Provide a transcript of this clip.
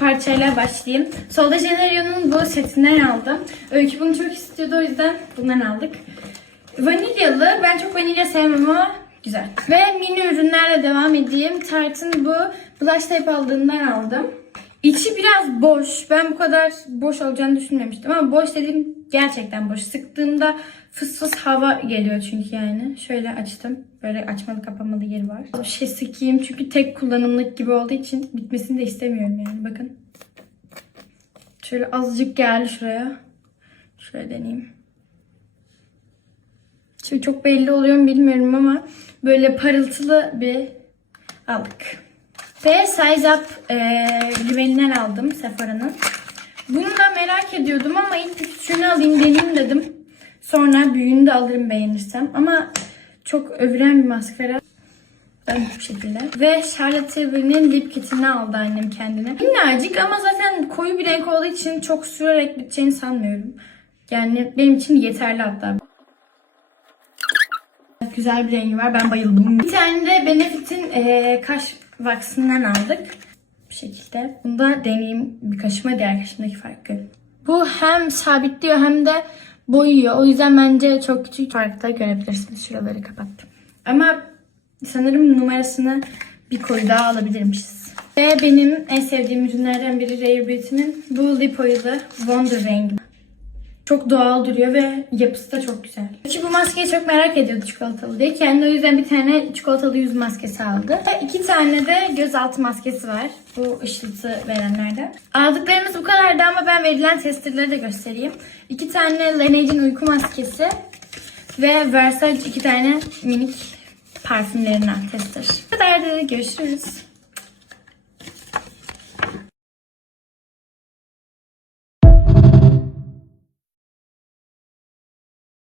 parçayla başlayayım. Solda Generio'nun bu setinden aldım. Öykü bunu çok istiyordu o yüzden bundan aldık. Vanilyalı. Ben çok vanilya sevmem ama güzel. Ve mini ürünlerle devam edeyim. Tarte'ın bu blush tape aldığından aldım. İçi biraz boş. Ben bu kadar boş olacağını düşünmemiştim ama boş dediğim gerçekten boş. Sıktığımda fıs fıs hava geliyor çünkü yani. Şöyle açtım. Böyle açmalı kapamalı yeri var. Bir şey sıkayım çünkü tek kullanımlık gibi olduğu için bitmesini de istemiyorum yani. Bakın. Şöyle azıcık geldi şuraya. Şöyle deneyeyim. Şimdi çok belli oluyor mu bilmiyorum ama böyle parıltılı bir aldık. Ve Size Up e, rimelinden aldım Sephora'nın. Bunu da merak ediyordum ama ilk küçüğünü alayım deneyeyim dedim. Sonra büyüğünü de alırım beğenirsem. Ama çok övülen bir maskara. Ben bu şekilde. Ve Charlotte Tilbury'nin lip kitini aldı annem kendine. Minnacık ama zaten koyu bir renk olduğu için çok sürerek biteceğini sanmıyorum. Yani benim için yeterli hatta. Güzel bir rengi var. Ben bayıldım. Bir tane de Benefit'in eee, kaş vaksından aldık. Bu şekilde. Bunu da deneyeyim bir kaşıma diğer kaşımdaki farkı. Bu hem sabitliyor hem de boyuyor. O yüzden bence çok küçük farkta görebilirsiniz. Şuraları kapattım. Ama sanırım numarasını bir koyu daha alabilirmişiz. Ve benim en sevdiğim ürünlerden biri Rare Beauty'nin bu lip oil'ı Wonder rengi. Çok doğal duruyor ve yapısı da çok güzel. Çünkü bu maskeyi çok merak ediyordu çikolatalı diye. Kendi o yüzden bir tane çikolatalı yüz maskesi aldı. İki tane de gözaltı maskesi var. Bu ışıltı verenlerden. Aldıklarımız bu kadardı ama ben verilen testerleri de göstereyim. İki tane Laneige'in uyku maskesi ve Versace iki tane minik parfümlerinden tester. Bu kadar da görüşürüz.